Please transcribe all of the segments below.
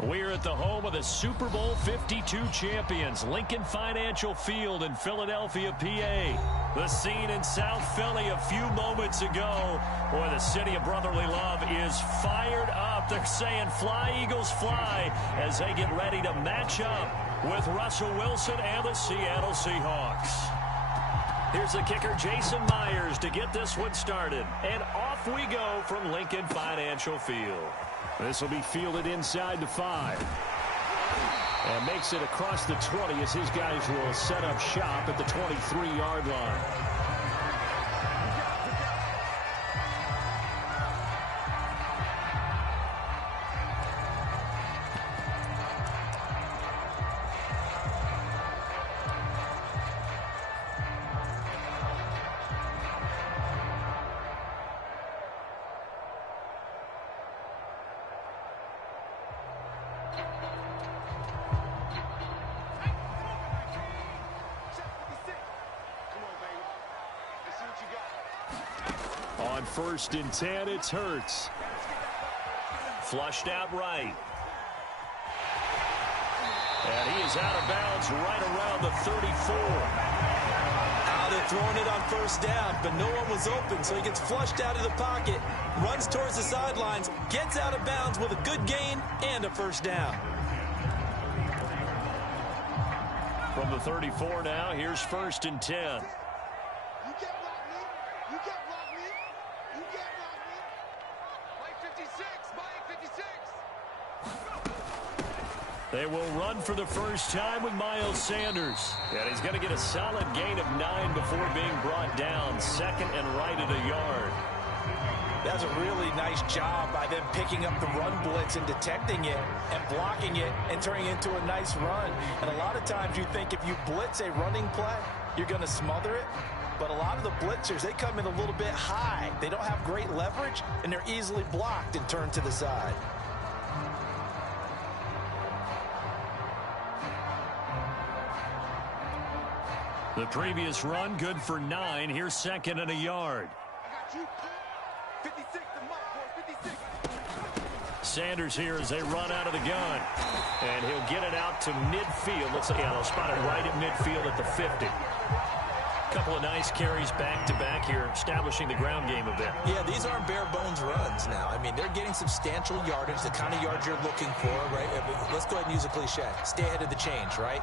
We're at the home of the Super Bowl 52 champions, Lincoln Financial Field in Philadelphia, PA. The scene in South Philly a few moments ago, where the city of brotherly love is fired up. They're saying, "Fly, Eagles, fly," as they get ready to match up with Russell Wilson and the Seattle Seahawks. Here's the kicker, Jason Myers, to get this one started. And off we go from Lincoln Financial Field. This will be fielded inside the 5. And makes it across the 20 as his guys will set up shop at the 23-yard line. On 1st and 10, it's Hurts. Flushed out right. And he is out of bounds right around the 34. Now they're throwing it on 1st down, but no one was open, so he gets flushed out of the pocket, runs towards the sidelines, gets out of bounds with a good gain and a 1st down. From the 34 now, here's 1st and 10. They will run for the first time with Miles Sanders. And he's going to get a solid gain of 9 before being brought down. 2nd and right at a yard. That's a really nice job by them picking up the run blitz and detecting it and blocking it and turning it into a nice run. And a lot of times you think if you blitz a running play, you're going to smother it. But a lot of the blitzers, they come in a little bit high. They don't have great leverage, and they're easily blocked and turned to the side. The previous run, good for 9. Here's 2nd and a yard. Sanders here as they run out of the gun. And he'll get it out to midfield. Looks like, they'll spot it right at midfield at the 50. Couple of nice carries back-to-back here, establishing the ground game a bit. Yeah, these aren't bare-bones runs now. I mean, they're getting substantial yardage, the kind of yards you're looking for, right? Let's go ahead and use a cliche. Stay ahead of the change, right?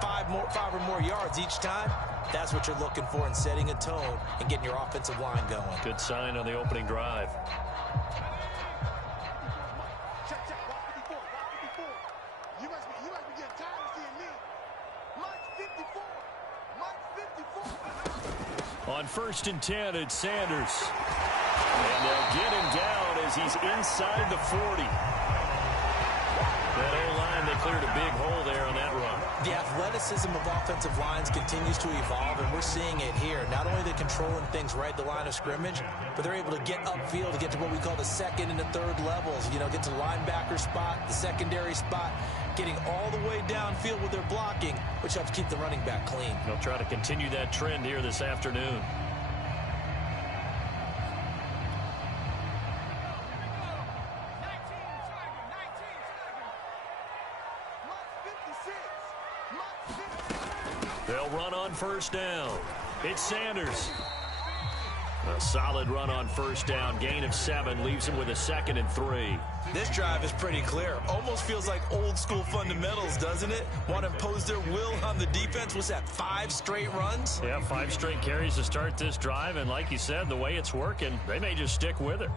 5 or more yards each time. That's what you're looking for in setting a tone and getting your offensive line going. Good sign on the opening drive. On 1st and 10, it's Sanders. And they'll get him down as he's inside the 40. That O-line, they cleared a big hole there on that run. The athleticism of offensive lines continues to evolve, and we're seeing it here. Not only are they controlling things right at the line of scrimmage, but they're able to get upfield to get to what we call the 2nd and the 3rd levels. You know, get to linebacker spot, the secondary spot, getting all the way downfield with their blocking, which helps keep the running back clean. They'll try to continue that trend here this afternoon. They'll run on 1st down. It's Sanders. A solid run on 1st down. Gain of 7 leaves him with a 2nd and 3. This drive is pretty clear. Almost feels like old school fundamentals, doesn't it? Want to impose their will on the defense. What's that, 5 straight runs? Yeah, 5 straight carries to start this drive. And like you said, the way it's working, they may just stick with it.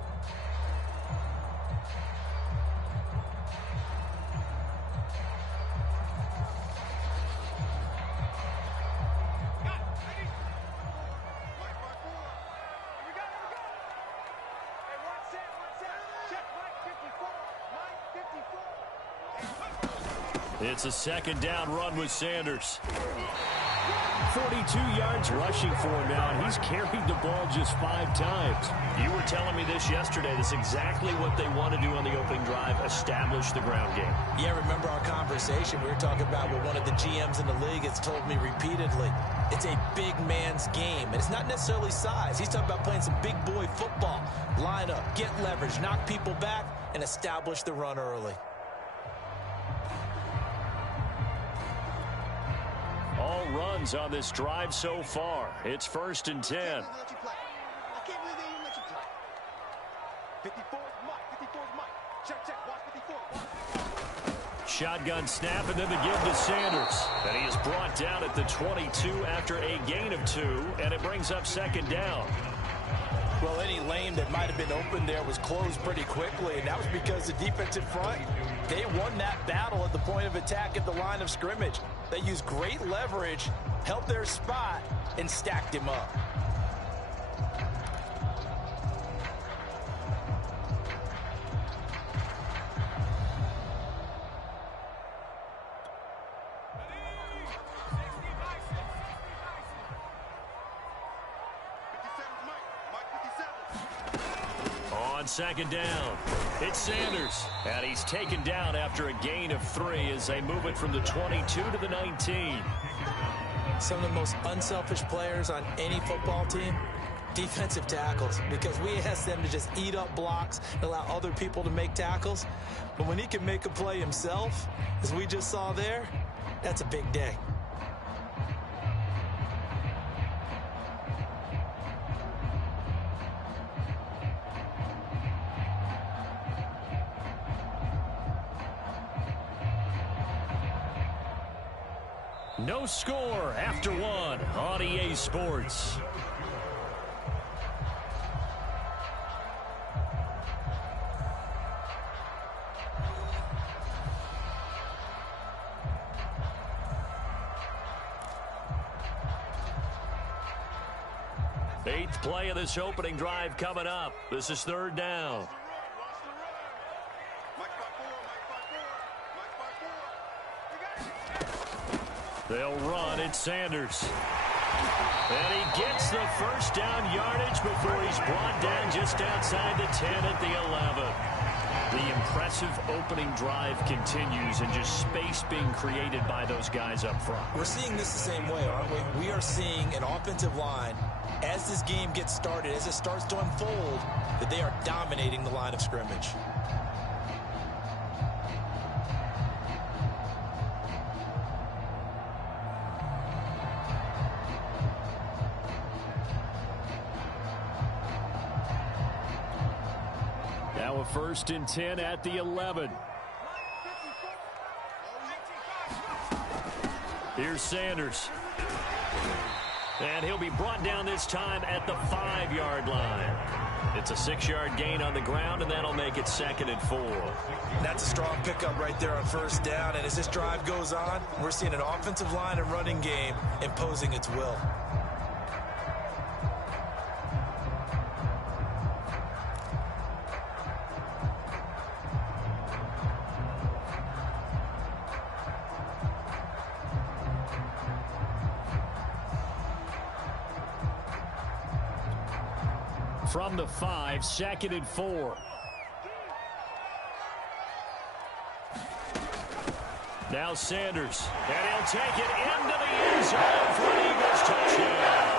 It's a 2nd down run with Sanders. 42 yards rushing for him now, and he's carried the ball just 5 times. You were telling me this yesterday. That's exactly what they want to do on the opening drive, establish the ground game. Yeah, remember our conversation. We were talking about what one of the GMs in the league has told me repeatedly. It's a big man's game, and it's not necessarily size. He's talking about playing some big boy football. Line up, get leverage, knock people back, and establish the run early. all runs on this drive so far. It's 1st and 10. Shotgun snap, and then the give to Sanders. And he is brought down at the 22 after a gain of 2, and it brings up 2nd down. Well, any lane that might have been open there was closed pretty quickly, and that was because the defensive front, they won that battle at the point of attack at the line of scrimmage. They used great leverage, held their spot, and stacked him up. On 2nd down, it's Sanders, and he's taken down after a gain of 3 as they move it from the 22 to the 19. Some of the most unselfish players on any football team, defensive tackles, because we ask them to just eat up blocks and allow other people to make tackles. But when he can make a play himself, as we just saw there, that's a big day. No score after 1 on EA Sports. Eighth play of this opening drive coming up. This is 3rd down. They'll run. It's Sanders. And he gets the 1st down yardage before he's brought down just outside the 10 at the 11. The impressive opening drive continues, and just space being created by those guys up front. We're seeing this the same way, aren't we? We are seeing an offensive line, as this game gets started, as it starts to unfold, that they are dominating the line of scrimmage. Now a 1st and 10 at the 11. Here's Sanders. And he'll be brought down this time at the 5-yard line. It's a 6-yard gain on the ground, and that'll make it 2nd and 4. That's a strong pickup right there on 1st down. And as this drive goes on, we're seeing an offensive line and running game imposing its will. From the 5, 2nd and 4. Now Sanders, and he'll take it into the end zone for an Eagles touchdown.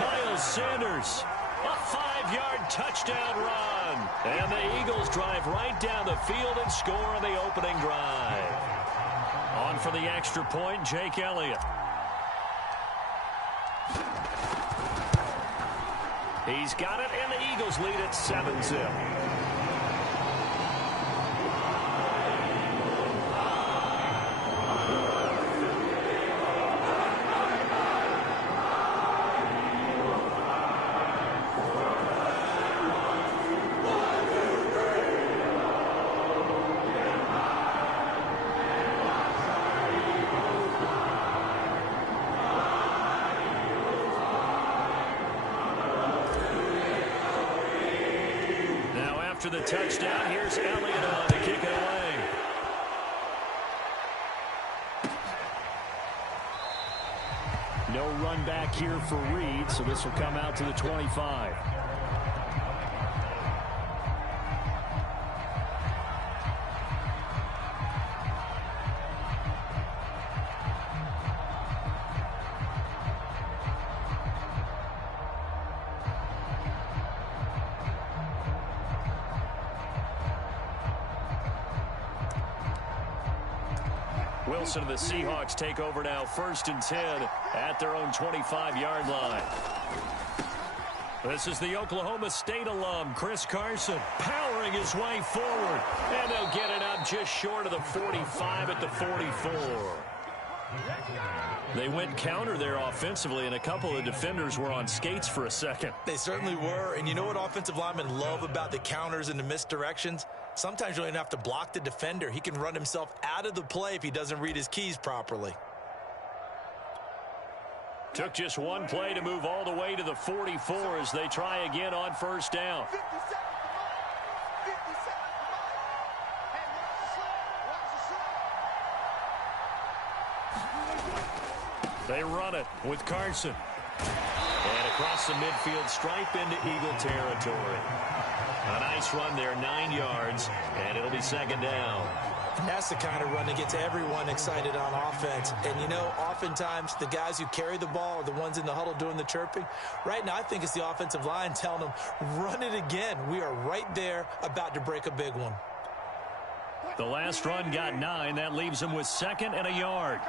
Miles Sanders, a 5-yard touchdown run. And the Eagles drive right down the field and score on the opening drive. On for the extra point, Jake Elliott. He's got it, and the Eagles lead at 7-zip. After the touchdown, here's Elliott on to kick it away. No run back here for Reed, so this will come out to the 25. Wilson and the Seahawks take over now, 1st and 10 at their own 25-yard line. This is the Oklahoma State alum, Chris Carson, powering his way forward. And they'll get it up just short of the 45 at the 44. They went counter there offensively, and a couple of defenders were on skates for a second. They certainly were, and you know what offensive linemen love about the counters and the misdirections? Sometimes you don't even have to block the defender. He can run himself out of the play if he doesn't read his keys properly. Took just one play to move all the way to the 44 as they try again on 1st down. They run it with Carson. And across the midfield stripe into Eagle territory. A nice run there, 9 yards, and it'll be 2nd down. And that's the kind of run that gets everyone excited on offense. And, you know, oftentimes the guys who carry the ball are the ones in the huddle doing the chirping. Right now, I think it's the offensive line telling them, run it again. We are right there about to break a big one. The last run got 9. That leaves them with 2nd and a yard.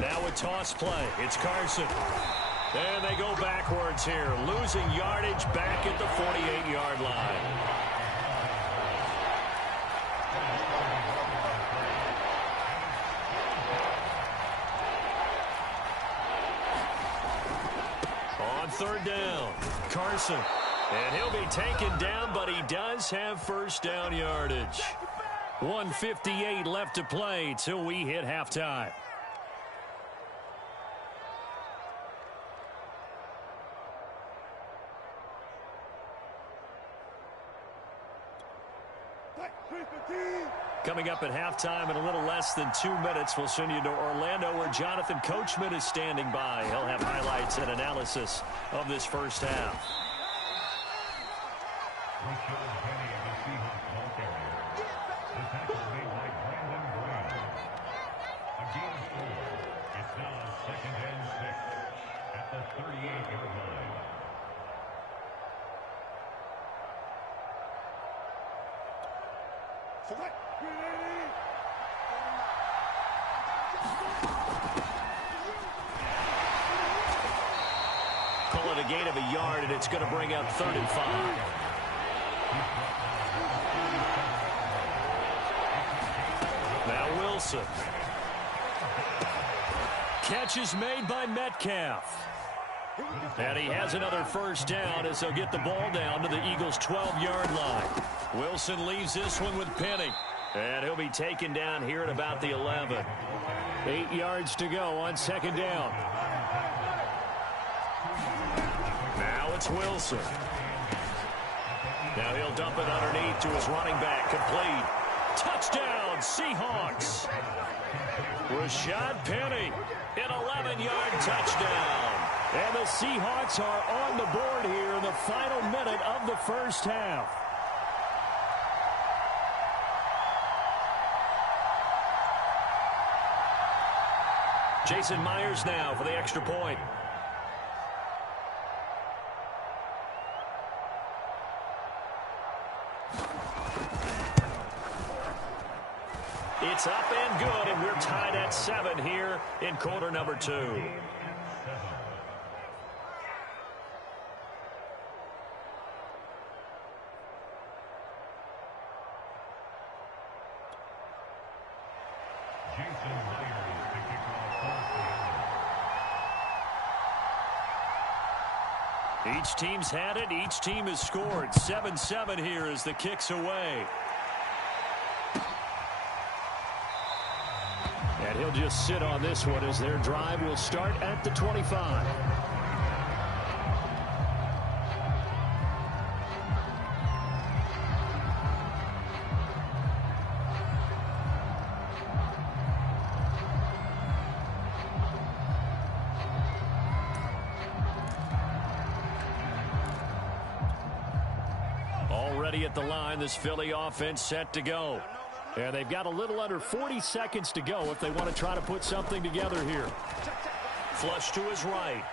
Now a toss play. It's Carson. And they go backwards here, losing yardage back at the 48-yard line. On 3rd down, Carson. And he'll be taken down, but he does have 1st down yardage. 1:58 left to play till we hit halftime. Coming up at halftime in a little less than 2 minutes, we'll send you to Orlando where Jonathan Coachman is standing by. He'll have highlights and analysis of this 1st half. Call it a gain of a yard, and it's going to bring up 3rd and 5. Now Wilson. Catch is made by Metcalf. And he has another 1st down as they'll get the ball down to the Eagles' 12-yard line. Wilson leaves this one with Penny. And he'll be taken down here at about the 11. 8 yards to go on 2nd down. Now it's Wilson. Now he'll dump it underneath to his running back. Complete. Touchdown, Seahawks. Rashad Penny, an 11-yard touchdown. And the Seahawks are on the board here in the final minute of the 1st half. Jason Myers now for the extra point. It's up and good, and we're tied at 7 here in quarter number 2. Each team's had it. Each team has scored. 7-7 here as the kick's away. And he'll just sit on this one as their drive will start at the 25. Already at the line, this Philly offense set to go. And they've got a little under 40 seconds to go if they want to try to put something together here. Flush to his right.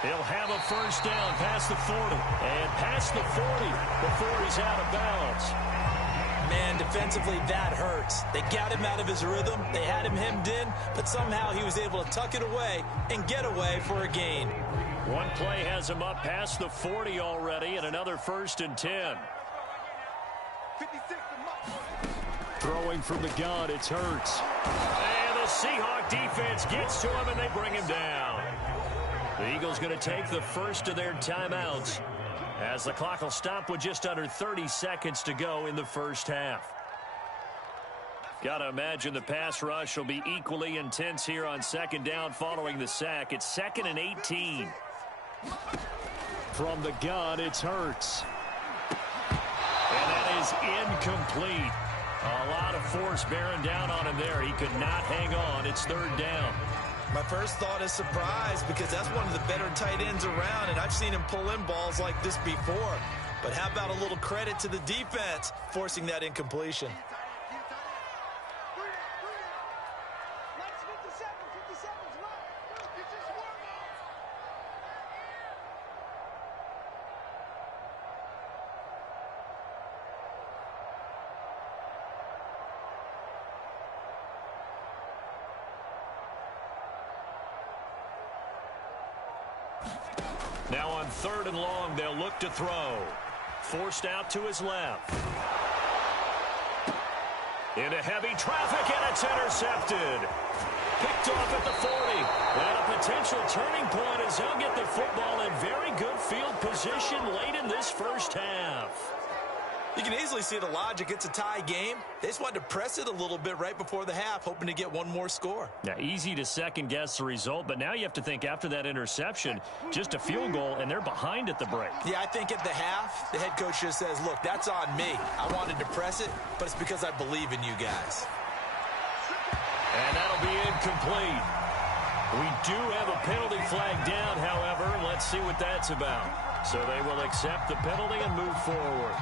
He'll have a 1st down past the 40. And past the 40 before he's out of bounds. Man, defensively, that hurts. They got him out of his rhythm. They had him hemmed in, but somehow he was able to tuck it away and get away for a gain. One play has him up past the 40 already, and another 1st and 10. Throwing from the gun, it's Hurts. And the Seahawk defense gets to him, and they bring him down. The Eagles going to take the first of their timeouts, as the clock will stop with just under 30 seconds to go in the first half. Got to imagine the pass rush will be equally intense here on 2nd down following the sack. It's 2nd and 18. From the gun, it's Hurts. And that is incomplete. A lot of force bearing down on him there. He could not hang on. It's 3rd down. My first thought is surprise, because that's one of the better tight ends around, and I've seen him pull in balls like this before. But how about a little credit to the defense forcing that incompletion? Now on 3rd and long, they'll look to throw. Forced out to his left. Into heavy traffic, and it's intercepted. Picked off at the 40. And a potential turning point as he'll get the football in very good field position late in this first half. You can easily see the logic. It's a tie game. They just wanted to press it a little bit right before the half, hoping to get one more score. Yeah, easy to second-guess the result, but now you have to think after that interception, just a field goal, and they're behind at the break. Yeah, I think at the half, the head coach just says, look, that's on me. I wanted to press it, but it's because I believe in you guys. And that'll be incomplete. We do have a penalty flag down, however. Let's see what that's about. So they will accept the penalty and move forward.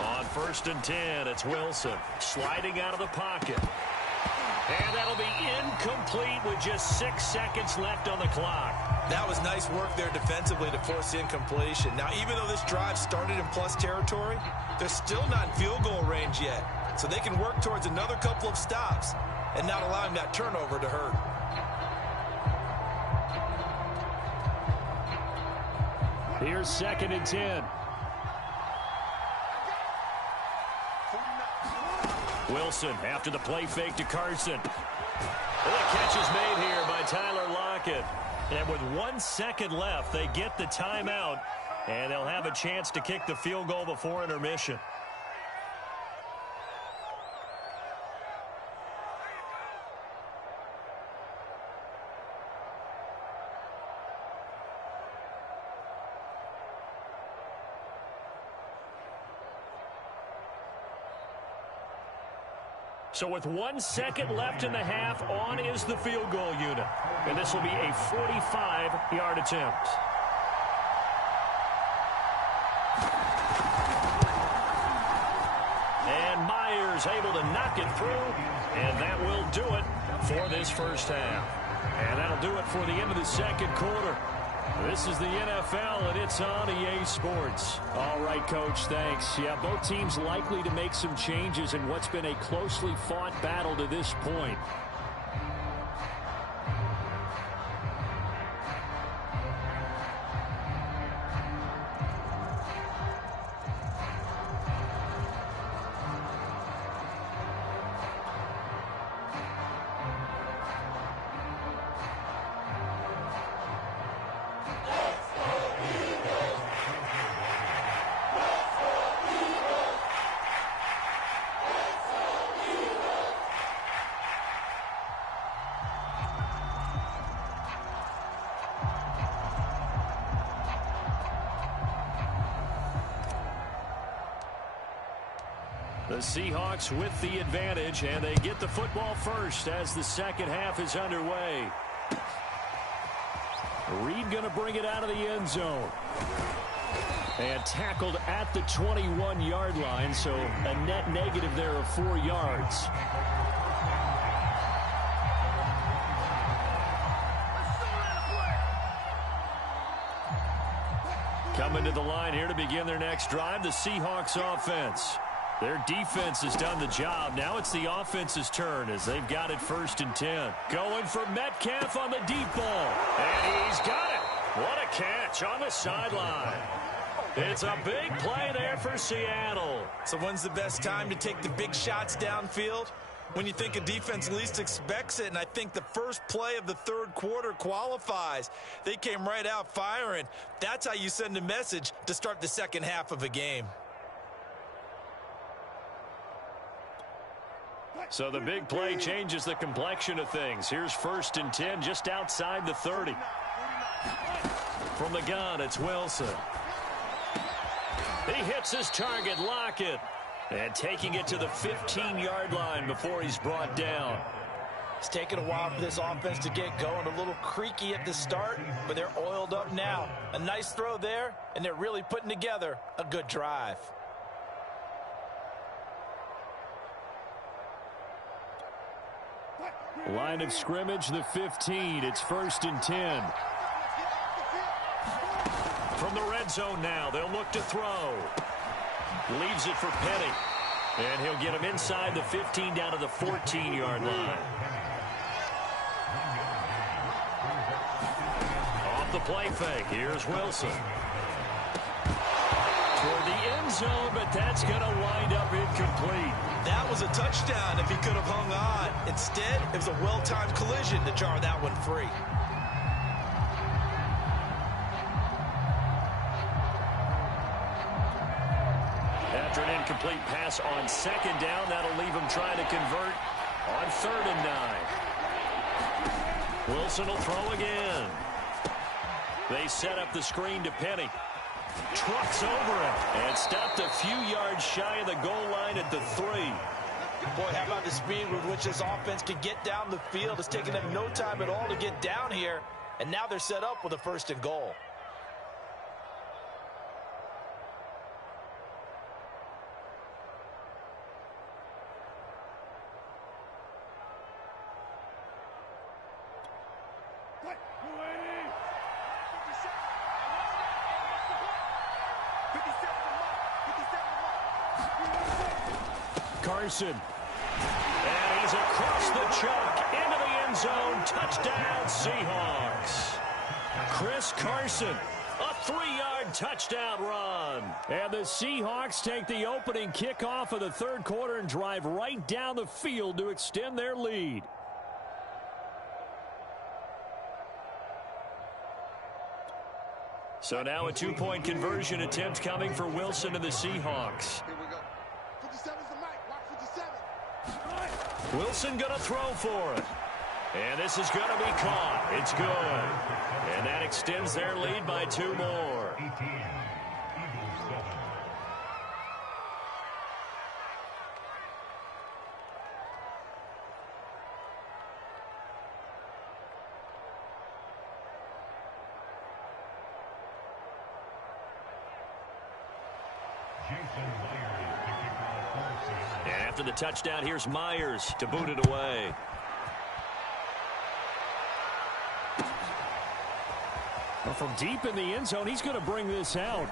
On 1st and 10, it's Wilson sliding out of the pocket. And that'll be incomplete with just 6 seconds left on the clock. That was nice work there defensively to force incompletion. Now, even though this drive started in plus territory, they're still not in field goal range yet. So they can work towards another couple of stops and not allowing that turnover to hurt. Here's 2nd and 10. Wilson after the play fake to Carson. And the catch is made here by Tyler Lockett. And with 1 second left, they get the timeout, and they'll have a chance to kick the field goal before intermission. So with 1 second left in the half, on is the field goal unit. And this will be a 45-yard attempt. And Myers able to knock it through. And that will do it for this first half. And that'll do it for the end of the second quarter. This is the NFL, and it's on EA Sports. All right, Coach, thanks. Yeah, both teams likely to make some changes in what's been a closely fought battle to this point. The Seahawks with the advantage, and they get the football first as the second half is underway. Reed going to bring it out of the end zone. And tackled at the 21-yard line, so a net negative there of 4 yards. Coming to the line here to begin their next drive, the Seahawks offense. Their defense has done the job. Now it's the offense's turn as they've got it 1st and 10. Going for Metcalf on the deep ball. And he's got it. What a catch on the sideline. It's a big play there for Seattle. So when's the best time to take the big shots downfield? When you think a defense least expects it, and I think the first play of the 3rd quarter qualifies. They came right out firing. That's how you send a message to start the second half of a game. So the big play changes the complexion of things. Here's 1st and 10 just outside the 30. From the gun, it's Wilson. He hits his target, Lockett. And taking it to the 15-yard line before he's brought down. It's taken a while for this offense to get going. A little creaky at the start, but they're oiled up now. A nice throw there, and they're really putting together a good drive. Line of scrimmage, the 15. It's 1st and 10. From the red zone now, they'll look to throw. Leaves it for Penny. And he'll get him inside the 15 down to the 14-yard line. Off the play fake, here's Wilson. Toward the end zone, but that's going to wind up incomplete. That was a touchdown if he could have hung on. Instead, it was a well-timed collision to jar that one free. After an incomplete pass on 2nd down, that'll leave him trying to convert on 3rd and 9. Wilson will throw again. They set up the screen to Penny. Trucks over him and stopped a few yards shy of the goal line at the 3. Boy, how about the speed with which this offense can get down the field? It's taken them no time at all to get down here, and now they're set up with a 1st and goal. Carson. And he's across the chalk into the end zone. Touchdown, Seahawks. Chris Carson, a 3-yard touchdown run. And the Seahawks take the opening kickoff of the 3rd quarter and drive right down the field to extend their lead. So now a 2-point conversion attempt coming for Wilson and the Seahawks. Here we go. 57's the mic. Watch 57. Wilson going to throw for it. And this is going to be caught. It's good. And that extends their lead by 2 more. And after the touchdown, here's Myers to boot it away. Well, from deep in the end zone, he's going to bring this out.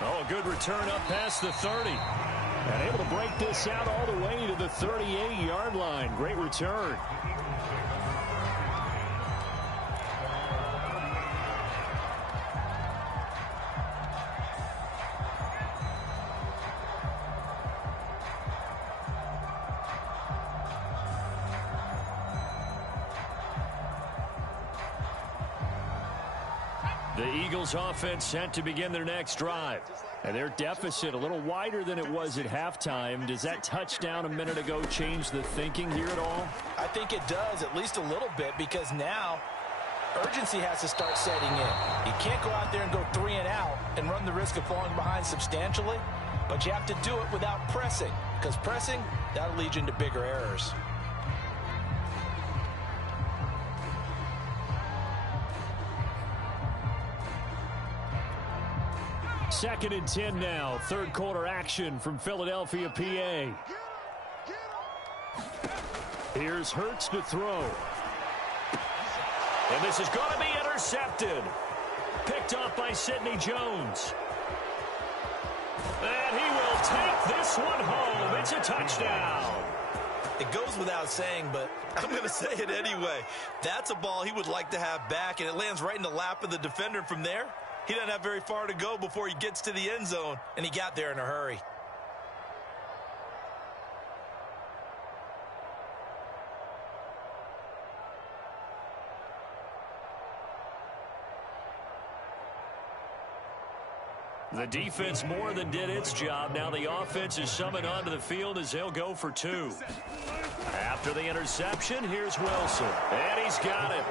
Oh, a good return up past the 30. And able to break this out all the way to the 38-yard line. Great return. The Eagles offense set to begin their next drive. And their deficit a little wider than it was at halftime. Does that touchdown a minute ago change the thinking here at all? I think it does, at least a little bit, because now urgency has to start setting in. You can't go out there and go 3 and out and run the risk of falling behind substantially, but you have to do it without pressing, because pressing, that'll lead you into bigger errors. Second and 10 now. 3rd quarter action from Philadelphia, PA. Here's Hurts to throw. And this is going to be intercepted. Picked off by Sidney Jones. And he will take this one home. It's a touchdown. It goes without saying, but I'm going to say it anyway. That's a ball he would like to have back, and it lands right in the lap of the defender. From there, he doesn't have very far to go before he gets to the end zone, and he got there in a hurry. The defense more than did its job. Now the offense is summoned onto the field as they'll go for two. After the interception, here's Wilson. And he's got it.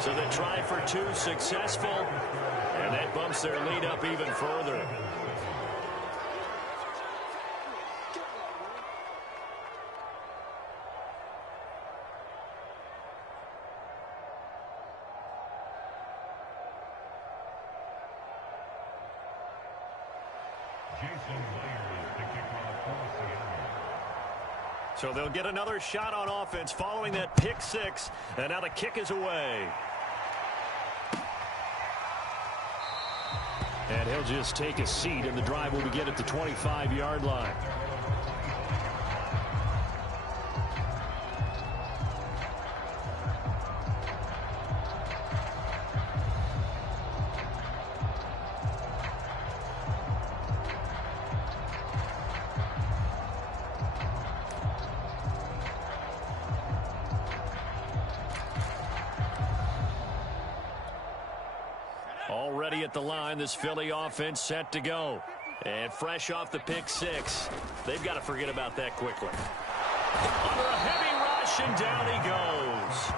So the try for two successful. And that bumps their lead up even further. So they'll get another shot on offense following that pick six. And now the kick is away. And he'll just take a seat, and the drive will begin at the 25-yard line. Already at the line, this Philly offense set to go. And fresh off the pick six, they've got to forget about that quickly. Under a heavy rush, and down he goes.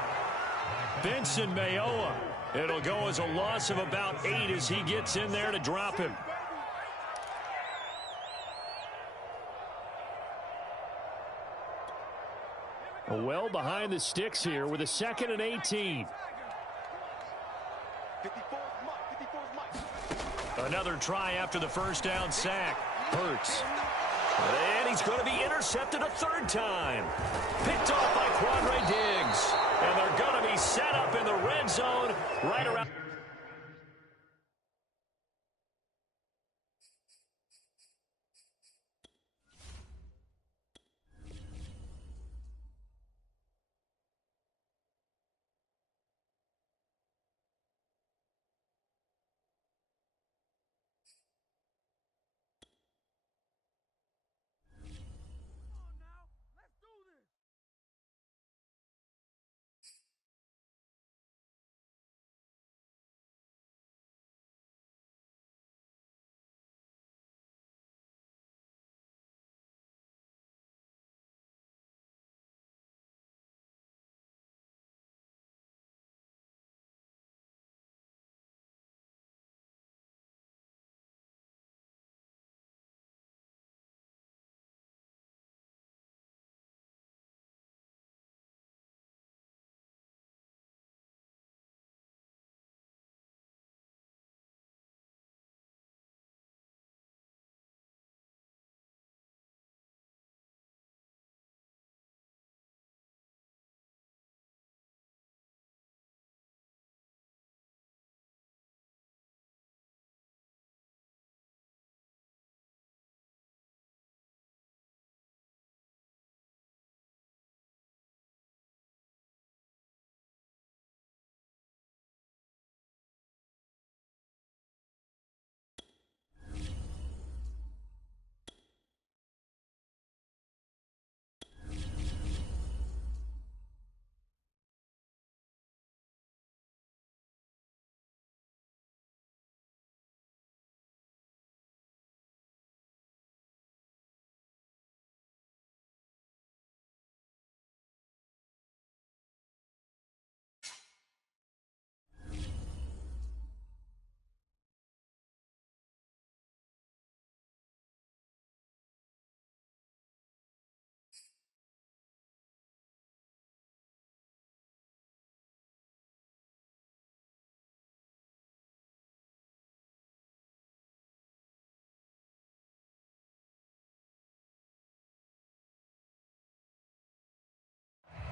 Benson Mayoa. It'll go as a loss of about 8 as he gets in there to drop him. Well behind the sticks here with a 2nd and 18. Another try after the first down sack. Hurts. And he's going to be intercepted a 3rd time. Picked off by Quandre Diggs. And they're going to be set up in the red zone right around.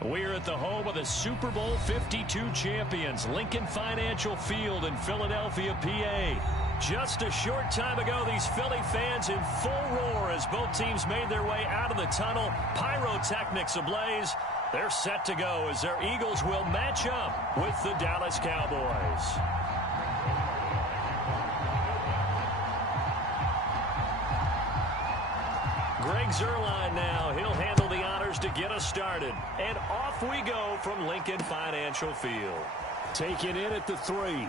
We're at the home of the Super Bowl 52 champions, Lincoln Financial Field in Philadelphia, PA. Just a short time ago, these Philly fans in full roar as both teams made their way out of the tunnel. Pyrotechnics ablaze. They're set to go as their Eagles will match up with the Dallas Cowboys. Greg Zuerlein now. He'll handle the honors to get us started. And off we go from Lincoln Financial Field. Taken in at the 3. And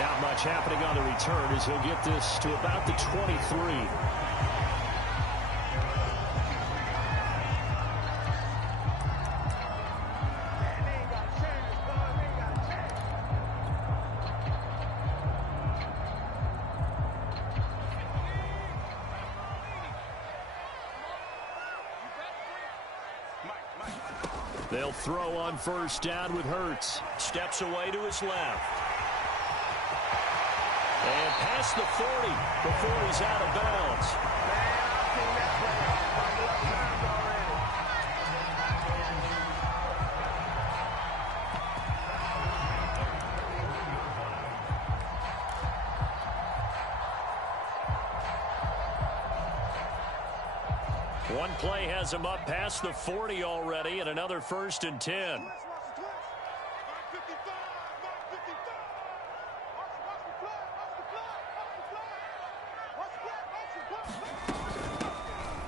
not much happening on the return as he'll get this to about the 23. They'll throw on first down with Hurts. Steps away to his left. And past the 40 before he's out of bounds. One play has him up past the 40 already, and another 1st and 10.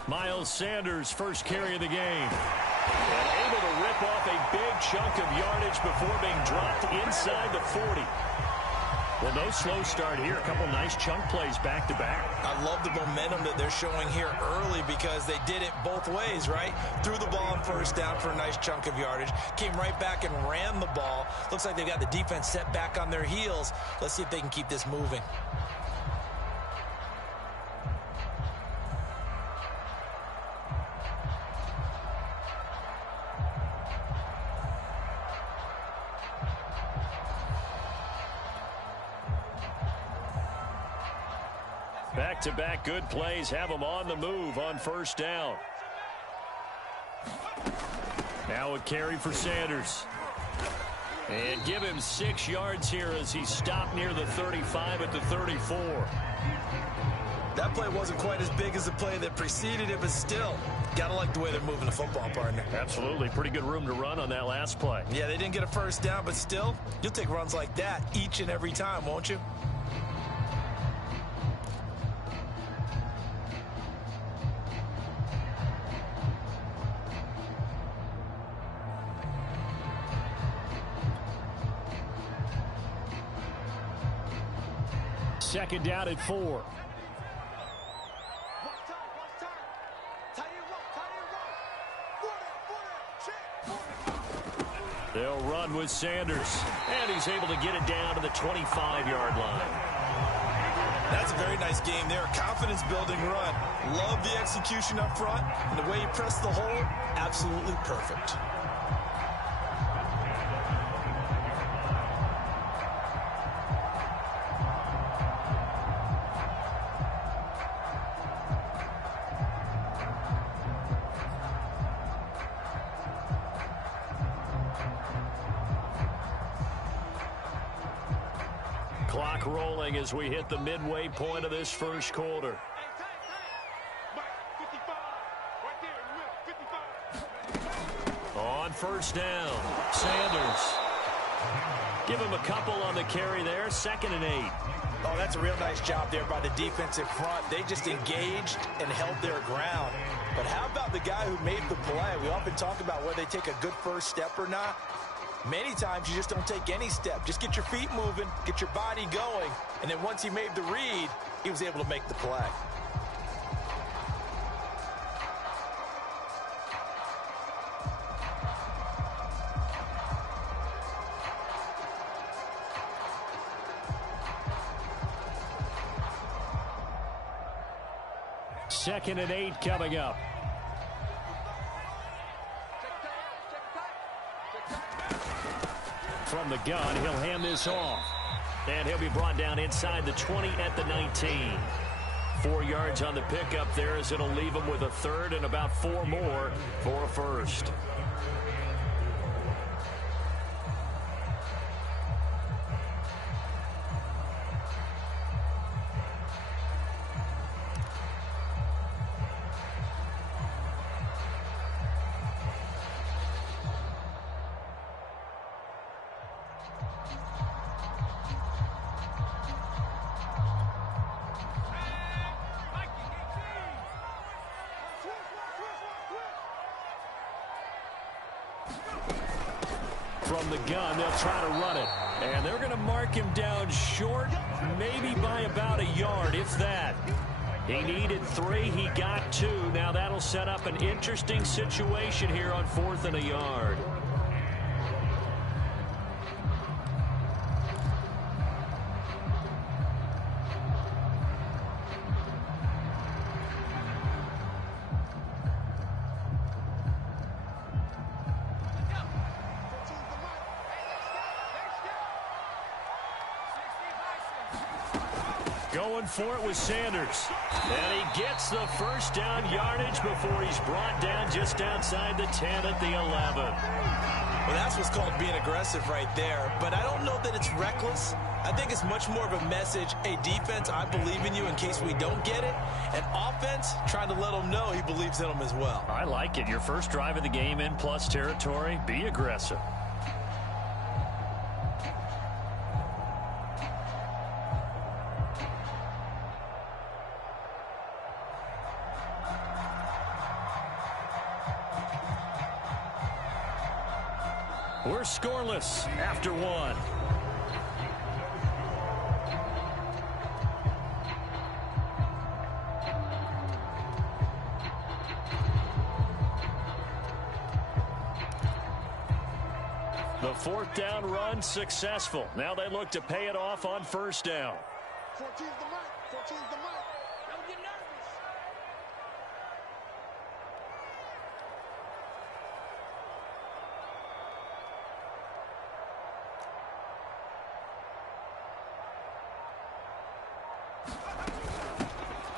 Miles Sanders, first carry of the game. And able to rip off a big chunk of yardage before being dropped inside the 40. Well, no slow start here. A couple nice chunk plays back-to-back. I love the momentum that they're showing here early because they did it both ways, right? Threw the ball on first down for a nice chunk of yardage. Came right back and ran the ball. Looks like they've got the defense set back on their heels. Let's see if they can keep this moving. Back-to-back good plays have them on the move on first down. Now a carry for Sanders. And give him 6 yards here as he stopped near the 35 at the 34. That play wasn't quite as big as the play that preceded it, but still, gotta like the way they're moving the football, partner. Absolutely. Pretty good room to run on that last play. Yeah, they didn't get a first down, but still, you'll take runs like that each and every time, won't you? Second down at 4. They'll run with Sanders. And he's able to get it down to the 25-yard line. That's a very nice game there. Confidence-building run. Love the execution up front. And the way he pressed the hole, absolutely perfect. Clock rolling as we hit the midway point of this first quarter. On first down, Sanders. Give him a couple on the carry there, 2nd and 8. Oh, that's a real nice job there by the defensive front. They just engaged and held their ground. But how about the guy who made the play? We often talk about whether they take a good first step or not. Many times you just don't take any step. Just get your feet moving, get your body going, and then once he made the read, he was able to make the play. Second and 8 coming up. From the gun, he'll hand this off. And he'll be brought down inside the 20 at the 19. 4 yards on the pickup there, as it'll leave him with a third and about 4 more for a first. From the gun, they'll try to run it. And they're going to mark him down short, maybe by about a yard, if that. He needed 3. He got 2. Now that'll set up an interesting situation here on 4th and a yard. Going for it with Sanders. And he gets the first down yardage before he's brought down just outside the 10 at the 11. Well, that's what's called being aggressive right there. But I don't know that it's reckless. I think it's much more of a message. Hey, defense, I believe in you in case we don't get it. And offense, trying to let him know he believes in them as well. I like it. Your first drive of the game in plus territory. Be aggressive. We're scoreless after 1. The 4th down run successful. Now they look to pay it off on 1st down. 14's the mic. 14's the mic. Don't get nervous.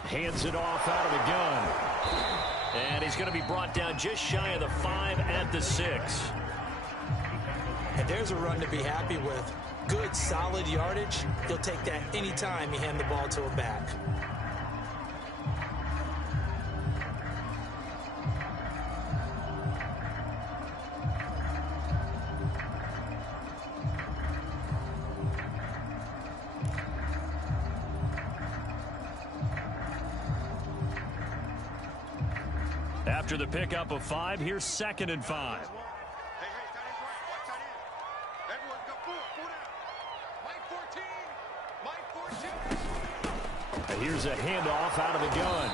Hands it off out of the gun. And he's going to be brought down just shy of the 5 at the 6. And there's a run to be happy with. Good, solid yardage. He'll take that anytime you hand the ball to a back. After the pickup of 5, here's 2nd and 5. And here's a handoff out of the gun.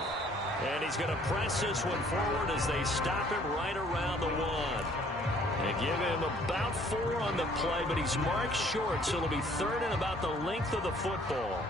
And he's going to press this one forward as they stop him right around the 1. And give him about 4 on the play, but he's marked short, so it'll be 3rd and about the length of the football.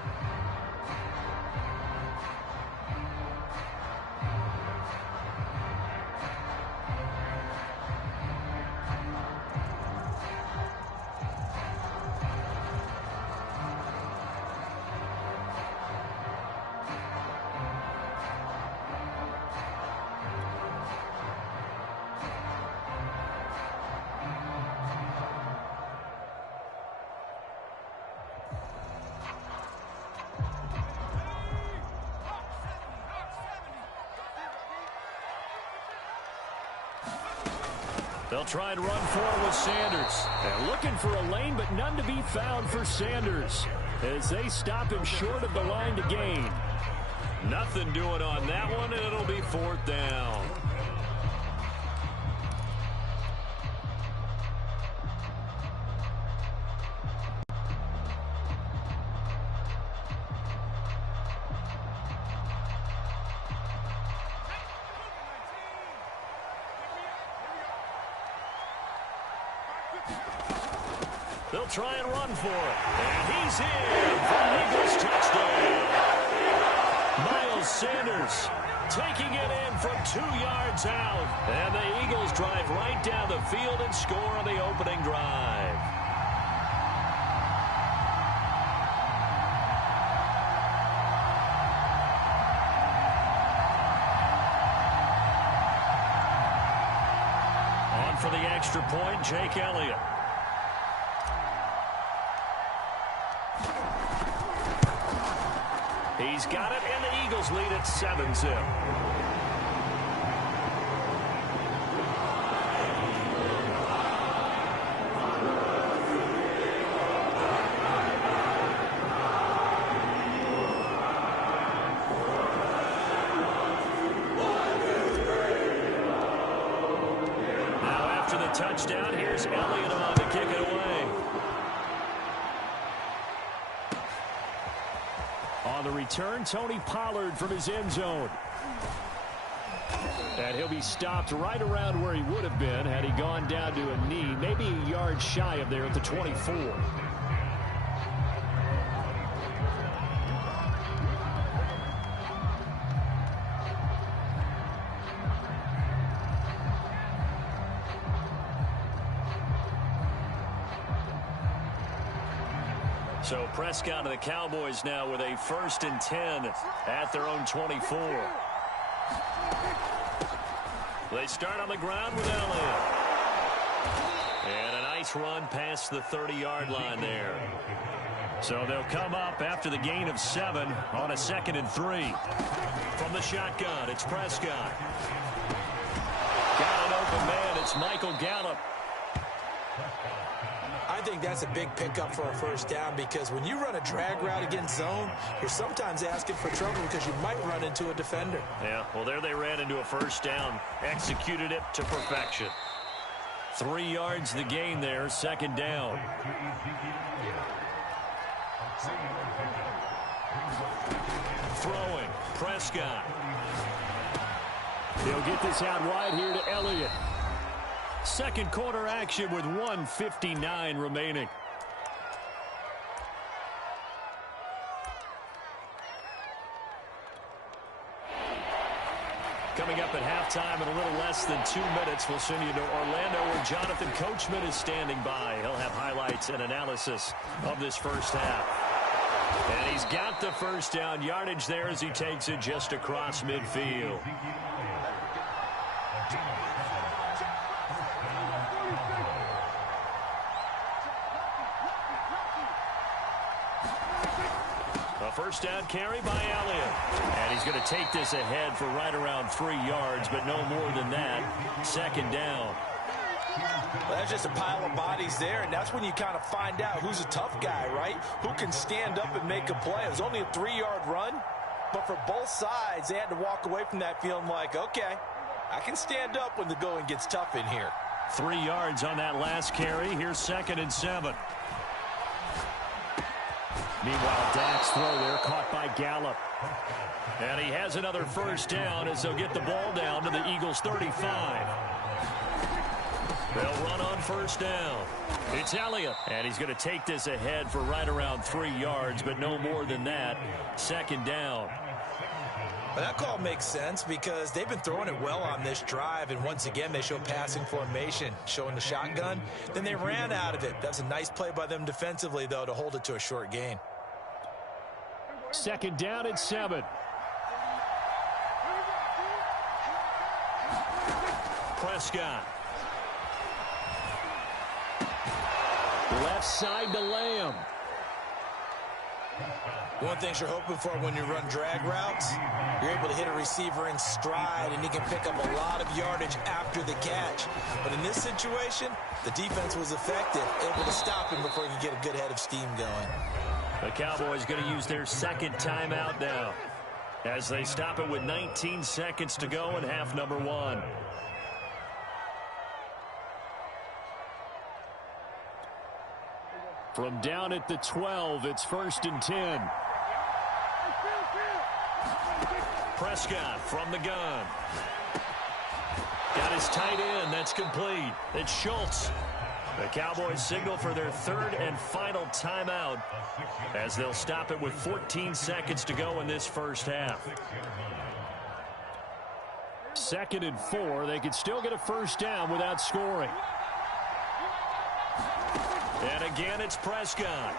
They'll try and run for it with Sanders. They're looking for a lane, but none to be found for Sanders as they stop him short of the line to gain. Nothing doing on that one, and it'll be 4th down. They'll try and run for it. And he's in for the Eagles touchdown. Miles Sanders taking it in from 2 yards out. And the Eagles drive right down the field and score on the opening drive. extra point, Jake Elliott. He's got it, and the Eagles lead at 7-0. Touchdown. Here's Elliott on to kick it away. On the return, Tony Pollard from his end zone. And he'll be stopped right around where he would have been had he gone down to a knee, maybe a yard shy of there at the 24. So Prescott and the Cowboys now with a 1st and 10 at their own 24. They start on the ground with Elliott. And a nice run past the 30-yard line there. So they'll come up after the gain of 7 on a 2nd and 3. From the shotgun, it's Prescott. Got an open man. It's Michael Gallup. I think that's a big pickup for a 1st down because when you run a drag route against zone, you're sometimes asking for trouble because you might run into a defender. Yeah, well, there they ran into a 1st down, executed it to perfection. 3 yards the gain there, 2nd down. Throwing, Prescott. He'll get this out wide here to Elliott. Second quarter action with 1:59 remaining. Coming up at halftime in a little less than 2 minutes, we'll send you to Orlando where Jonathan Coachman is standing by. He'll have highlights and analysis of this 1st half. And he's got the 1st down yardage there as he takes it just across midfield. A 1st down carry by Elliott. And he's going to take this ahead for right around 3 yards, but no more than that. 2nd down. Well, that's just a pile of bodies there, and that's when you kind of find out who's a tough guy, right? Who can stand up and make a play. It was only a 3-yard run, but for both sides, they had to walk away from that feeling like, okay, I can stand up when the going gets tough in here. 3 yards on that last carry. Here's 2nd and 7. Meanwhile, Dak's throw there caught by Gallup. And he has another 1st down as they'll get the ball down to the Eagles' 35. They'll run on 1st down. It's Elliott. And he's going to take this ahead for right around 3 yards, but no more than that. 2nd down. Well, that call makes sense because they've been throwing it well on this drive, and once again they show passing formation, showing the shotgun. Then they ran out of it. That's a nice play by them defensively, though, to hold it to a short gain. 2nd down at 7. Prescott. Left side to Lamb. One thing you're hoping for when you run drag routes, you're able to hit a receiver in stride, and he can pick up a lot of yardage after the catch. But in this situation, the defense was effective, able to stop him before he could get a good head of steam going. The Cowboys going to use their 2nd timeout now as they stop it with 19 seconds to go in half number 1. From down at the 12, it's 1st and 10. Prescott from the gun. Got his tight end. That's complete. It's Schultz. The Cowboys signal for their 3rd and final timeout as they'll stop it with 14 seconds to go in this 1st half. 2nd and 4. They could still get a 1st down without scoring. And again, it's Prescott.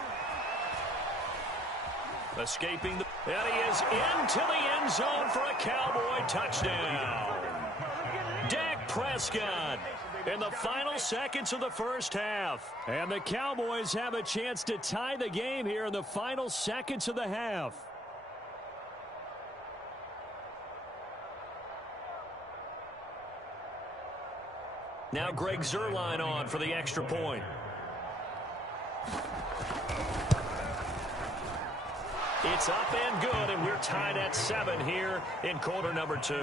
Escaping the... And he is into the end zone for a Cowboy touchdown. Dak Prescott in the final seconds of the first half. And the Cowboys have a chance to tie the game here in the final seconds of the half. Now Greg Zuerlein on for the extra point. It's up and good, and we're tied at 7 here in quarter number 2.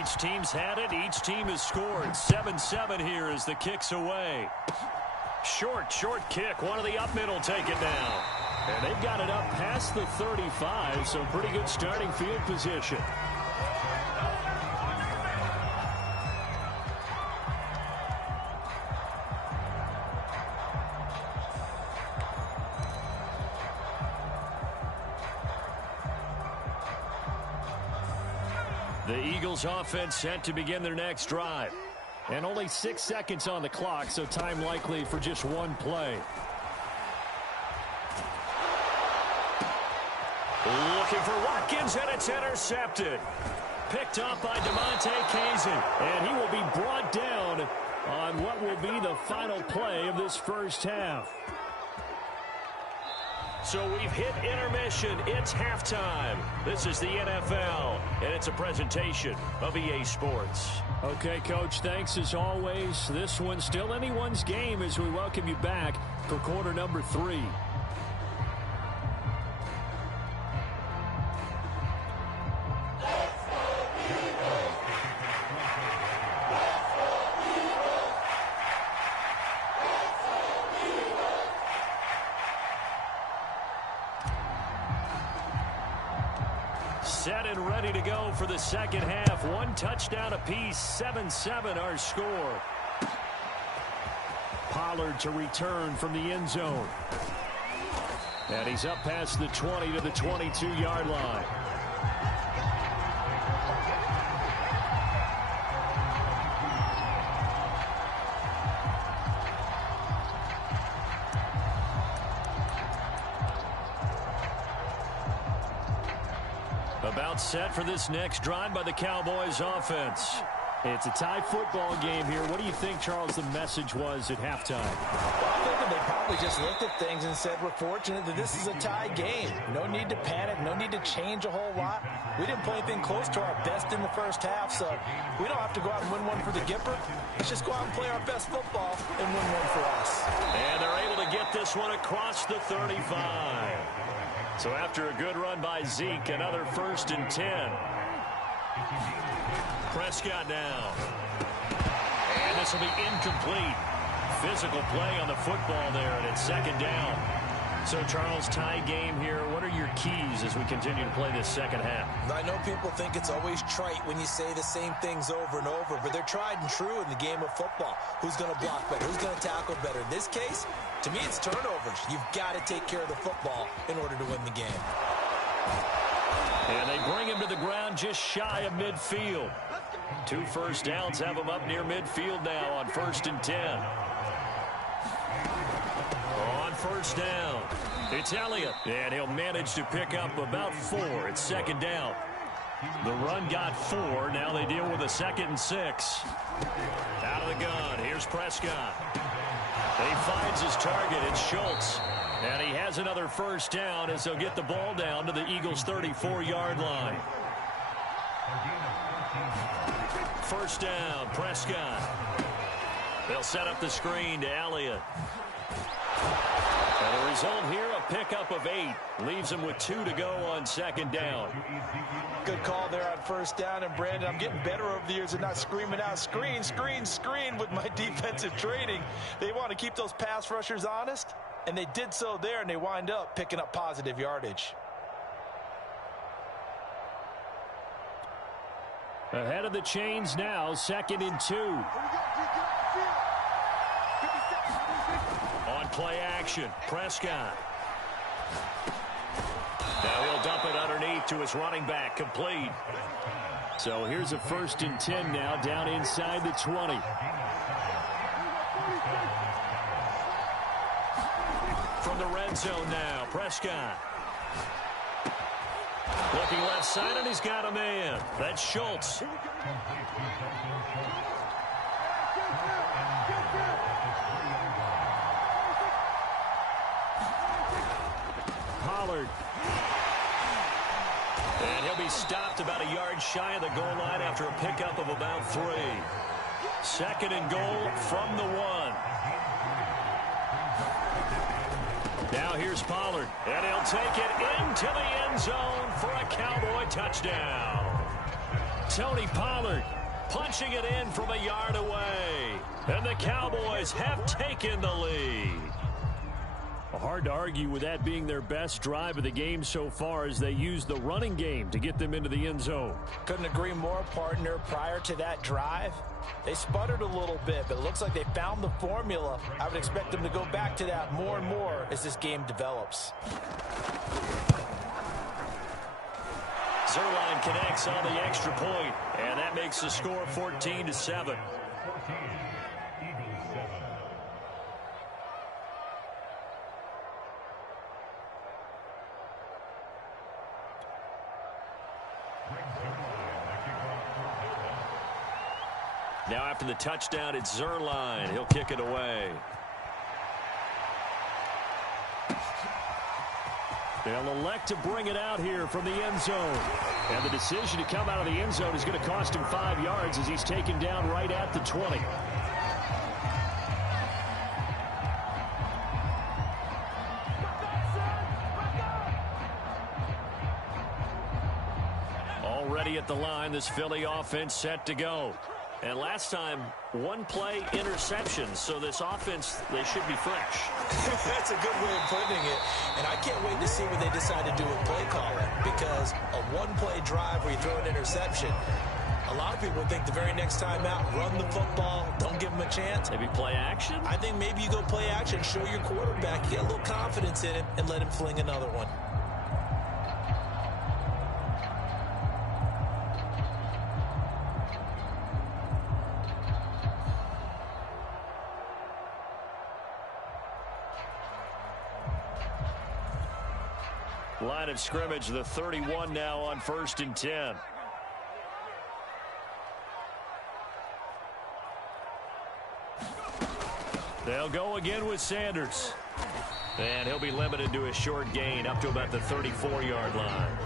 Each team's had it. Each team has scored. 7-7 here as the kick's away. Short kick. One of the up middle take it down. And they've got it up past the 35, so pretty good starting field position. The Eagles offense set to begin their next drive. And only 6 seconds on the clock, so time likely for just one play. Looking for Watkins, and it's intercepted. Picked up by Damontae Kazin, and he will be brought down on what will be the final play of this first half. So we've hit intermission. It's halftime. This is the NFL, and it's a presentation of EA Sports. Okay, Coach, thanks as always. This one's still anyone's game as we welcome you back for quarter number 3. Set and ready to go for the second half. One touchdown apiece, 7-7 our score. Pollard to return from the end zone. And he's up past the 20 to the 22-yard line. About set for this next drive by the Cowboys offense. It's a tie football game here. What do you think, Charles, the message was at halftime? Well, I'm thinking they probably just looked at things and said, we're fortunate that this is a tie game. No need to panic. No need to change a whole lot. We didn't play anything close to our best in the first half, so we don't have to go out and win one for the Gipper. Let's just go out and play our best football and win one for us. And they're able to get this one across the 35. So after a good run by Zeke, another 1st and 10. Prescott now. And this will be incomplete. Physical play on the football there, and it's 2nd down. So, Charles, tie game here. What are your keys as we continue to play this second half? I know people think it's always trite when you say the same things over and over, but they're tried and true in the game of football. Who's going to block better? Who's going to tackle better? In this case, to me, it's turnovers. You've got to take care of the football in order to win the game. And they bring him to the ground just shy of midfield. 2 first downs have him up near midfield now on 1st and 10. On 1st down, it's Elliott, and he'll manage to pick up about 4. It's 2nd down. The run got 4. Now they deal with a 2nd and 6. Out of the gun, here's Prescott. He finds his target. It's Schultz. And he has another 1st down as they'll get the ball down to the Eagles' 34-yard line. 1st down, Prescott. They'll set up the screen to Elliott. And the result here, a pickup of 8. Leaves him with 2 to go on 2nd down. Good call there on 1st down. And, Brandon, I'm getting better over the years and not screaming out, screen, screen, screen with my defensive training. They want to keep those pass rushers honest, and they did so there, and they wind up picking up positive yardage. Ahead of the chains now, 2nd and 2. On play action, Prescott. Now he'll dump it underneath to his running back, complete. So here's a 1st and 10 now, down inside the 20. from the red zone now. Prescott. Looking left side, and he's got a man. That's Schultz. Pollard. And he'll be stopped about a yard shy of the goal line after a pickup of about 3. Second and goal from the 1. Now here's Pollard, and he'll take it into the end zone for a Cowboy touchdown. Tony Pollard punching it in from a yard away, and the Cowboys have taken the lead. Hard to argue with that being their best drive of the game so far as they used the running game to get them into the end zone. Couldn't agree more, partner. Prior to that drive, they sputtered a little bit, but it looks like they found the formula. I would expect them to go back to that more and more as this game develops. Zuerlein connects on the extra point, and that makes the score 14-7. Now after the touchdown, it's Zuerlein. He'll kick it away. They'll elect to bring it out here from the end zone. And the decision to come out of the end zone is going to cost him 5 yards as he's taken down right at the 20. Already at the line, this Philly offense set to go. And last time, 1 play interception, so this offense, they should be fresh. That's a good way of putting it. And I can't wait to see what they decide to do with play calling, because a 1-play drive where you throw an interception, a lot of people think the very next time out, run the football, don't give them a chance. Maybe play action? I think maybe you go play action, show your quarterback, get a little confidence in him, and let him fling another one. Line of scrimmage, the 31 now on 1st and 10. They'll go again with Sanders. And he'll be limited to a short gain up to about the 34-yard line.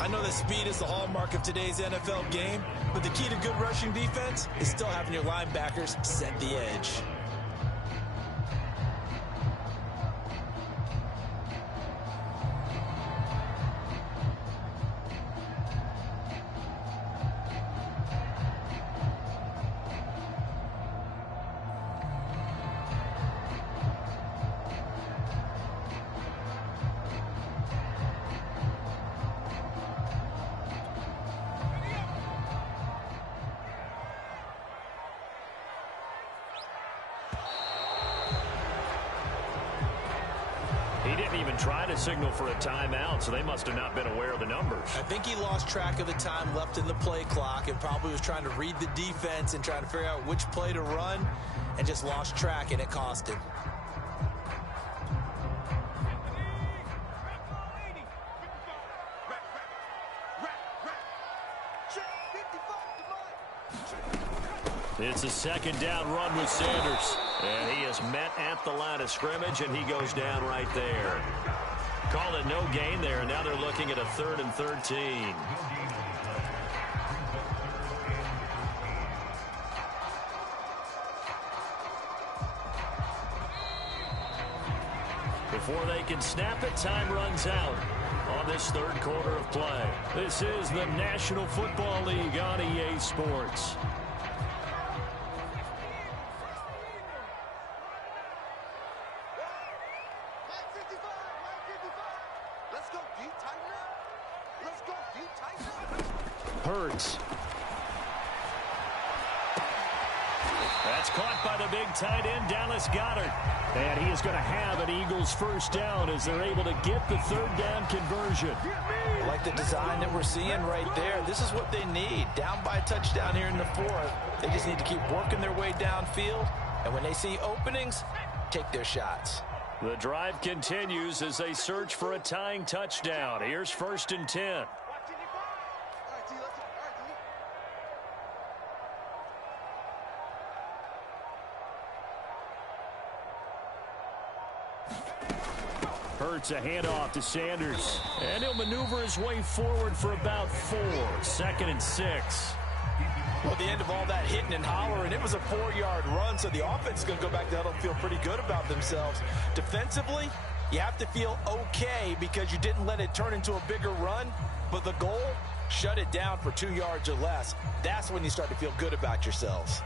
I know that speed is the hallmark of today's NFL game, but the key to good rushing defense is still having your linebackers set the edge. He didn't even try to signal for a timeout, so they must have not been aware of the numbers. I think he lost track of the time left in the play clock and probably was trying to read the defense and trying to figure out which play to run and just lost track, and it cost him. It's a 2nd down run with Sanders. And he is met at the line of scrimmage, and he goes down right there. Call it no gain there, and now they're looking at a 3rd and 13. Before they can snap it, time runs out on this 3rd quarter of play. This is the National Football League on EA Sports. Hurts. That's caught by the big tight end, Dallas Goedert. And he is going to have an Eagles 1st down as they're able to get the 3rd down conversion. I like the design that we're seeing right there. This is what they need. Down by a touchdown here in the 4th. They just need to keep working their way downfield. And when they see openings, take their shots. The drive continues as they search for a tying touchdown. Here's 1st and 10. Hurts a handoff to Sanders. And he'll maneuver his way forward for about 4. 2nd and 6. Well, at the end of all that hitting and hollering, it was a 4-yard run, so the offense is going to go back to huddle and feel pretty good about themselves. Defensively, you have to feel okay because you didn't let it turn into a bigger run, but the goal, shut it down for 2 yards or less. That's when you start to feel good about yourselves.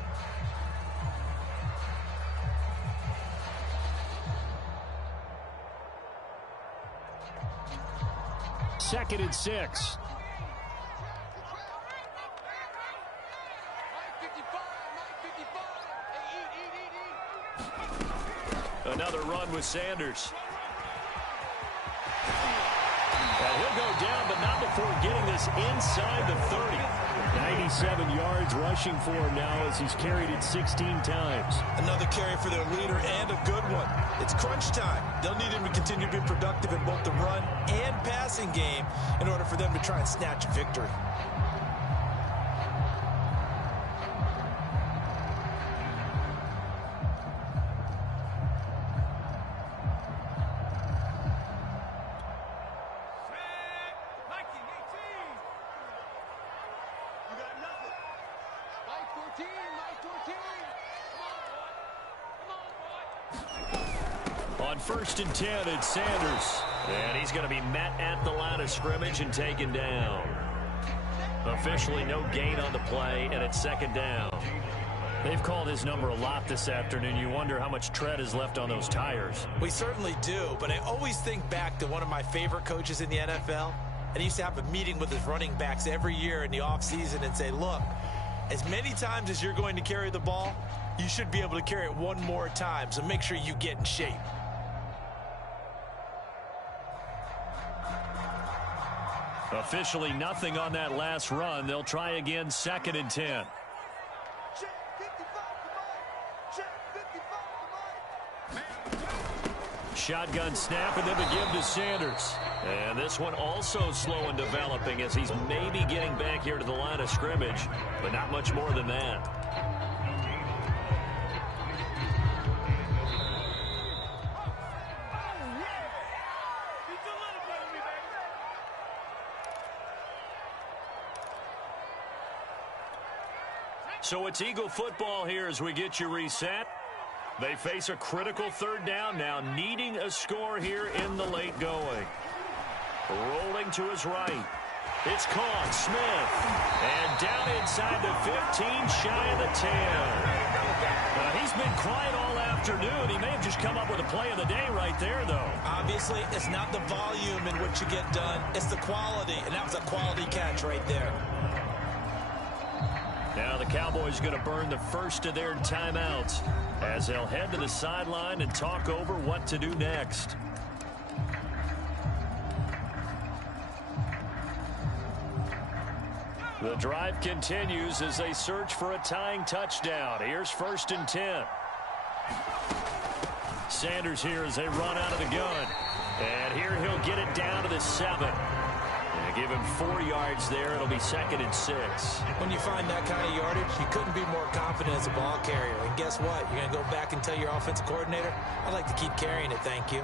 Second and 6. Another run with Sanders. And he'll go down, but not before getting this inside the 30. 97 yards rushing for him now as he's carried it 16 times. Another carry for their leader and a good one. It's crunch time. They'll need him to continue to be productive in both the run and passing game in order for them to try and snatch a victory. On 1st and 10, it's Sanders. And he's going to be met at the line of scrimmage and taken down. Officially no gain on the play, and it's 2nd down. They've called his number a lot this afternoon. You wonder how much tread is left on those tires. We certainly do, but I always think back to one of my favorite coaches in the NFL. And he used to have a meeting with his running backs every year in the offseason and say, look, as many times as you're going to carry the ball, you should be able to carry it one more time, so make sure you get in shape. Officially nothing on that last run. They'll try again, 2nd and 10. Shotgun snap, and then the give to Sanders. And this one also slow in developing as he's maybe getting back here to the line of scrimmage, but not much more than that. So it's Eagle football here as we get you reset. They face a critical 3rd down now, needing a score here in the late going. Rolling to his right. It's caught. Smith. And down inside the 15, shy of the 10. He's been quiet all afternoon. He may have just come up with a play of the day right there, though. Obviously, it's not the volume in which you get done. It's the quality, and that was a quality catch right there. Now the Cowboys going to burn the first of their timeouts as they'll head to the sideline and talk over what to do next. The drive continues as they search for a tying touchdown. Here's 1st and 10. Sanders here as they run out of the gun. And here he'll get it down to the 7. Give him 4 yards there. It'll be 2nd and 6. When you find that kind of yardage, you couldn't be more confident as a ball carrier. And guess what? You're going to go back and tell your offensive coordinator, I'd like to keep carrying it, thank you.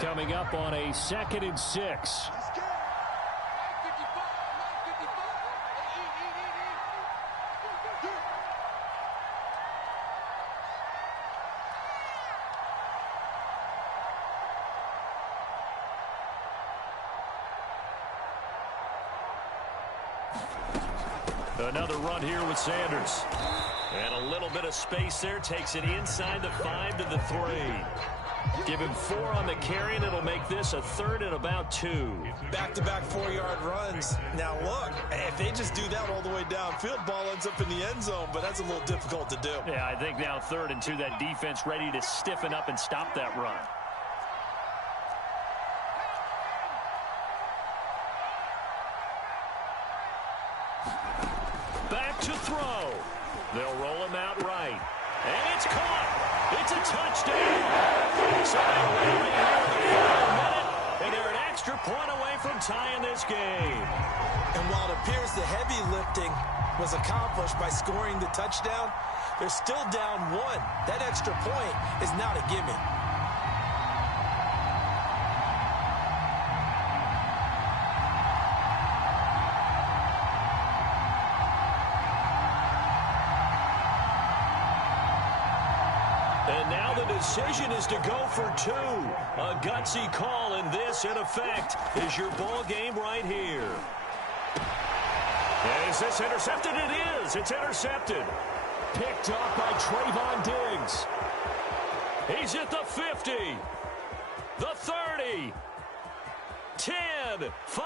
Coming up on a 2nd and 6. Another run here with Sanders. And a little bit of space there. Takes it inside the 5 to the 3. Give him 4 on the carry, and it'll make this a 3rd and about 2. Back-to-back 4-yard runs. Now, look, if they just do that all the way downfield, ball ends up in the end zone, but that's a little difficult to do. Yeah, I think now 3rd and 2, that defense ready to stiffen up and stop that run. Back to throw. They'll roll him out right. And it's caught. It's a touchdown. So they rally here in the final minute, and they're an extra point away from tying this game. And while it appears the heavy lifting was accomplished by scoring the touchdown, they're still down one. That extra point is not a gimme. And now the decision is to go for two. A gutsy call, and this, in effect, is your ball game right here. Is this intercepted? It is. It's intercepted. Picked up by Trayvon Diggs. He's at the 50, the 30, 10, 5,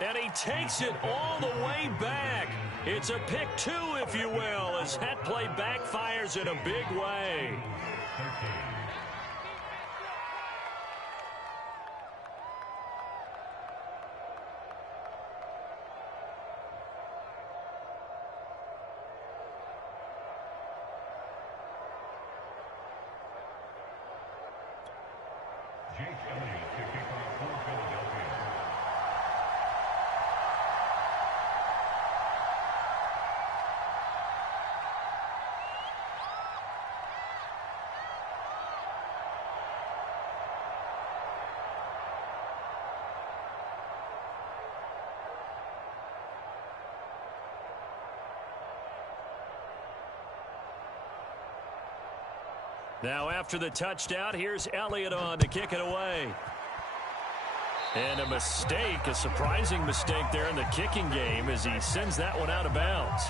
and he takes it all the way back. It's a pick two, if you will, as that play backfires in a big way. Now after the touchdown, here's Elliott on to kick it away. And a mistake, a surprising mistake there in the kicking game as he sends that one out of bounds.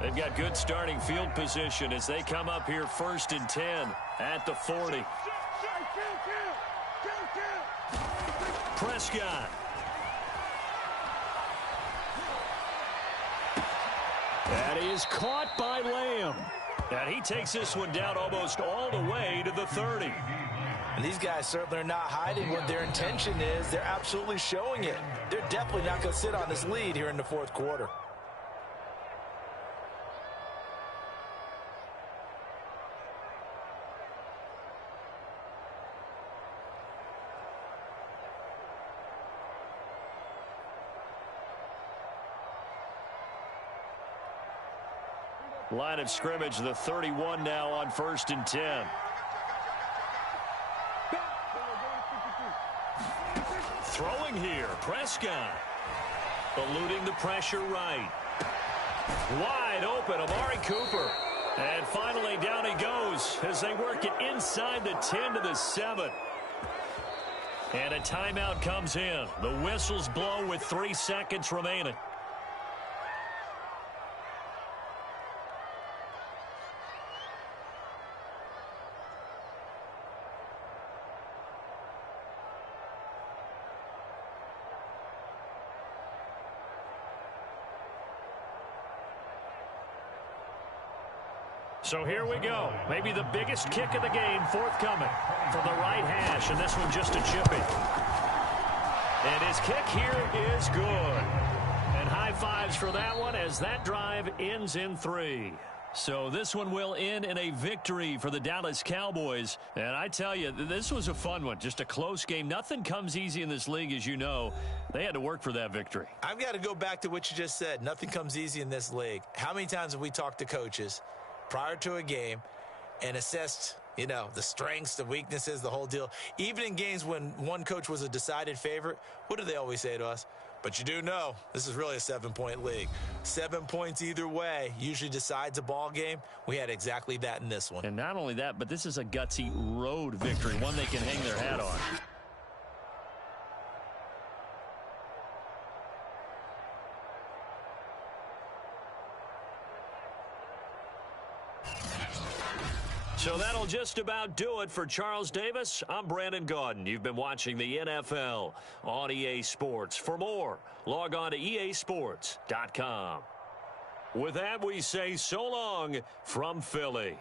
They've got good starting field position as they come up here 1st and 10 at the 40. Prescott. That is caught by Lamb. And he takes this one down almost all the way to the 30. And these guys certainly are not hiding what their intention is. They're absolutely showing it. They're definitely not going to sit on this lead here in the fourth quarter. Line of scrimmage, the 31 now on 1st and 10. Throwing here, Prescott. Eluding the pressure right. Wide open, Amari Cooper. And finally down he goes as they work it inside the 10 to the 7. And a timeout comes in. The whistles blow with 3 seconds remaining. So here we go. Maybe the biggest kick of the game forthcoming from the right hash, and this one just a chippy. And his kick here is good. And high fives for that one as that drive ends in 3. So this one will end in a victory for the Dallas Cowboys. And I tell you, this was a fun one. Just a close game. Nothing comes easy in this league, as you know. They had to work for that victory. I've got to go back to what you just said. Nothing comes easy in this league. How many times have we talked to coaches prior to a game and assessed, you know, the strengths, the weaknesses, the whole deal? Even in games when one coach was a decided favorite, what do they always say to us? But you do know this is really a 7-point league. 7 points either way usually decides a ball game. We had exactly that in this one. And not only that, but this is a gutsy road victory, one they can hang their hat on. So that'll just about do it for Charles Davis. I'm Brandon Gaudin. You've been watching the NFL on EA Sports. For more, log on to easports.com. With that, we say so long from Philly.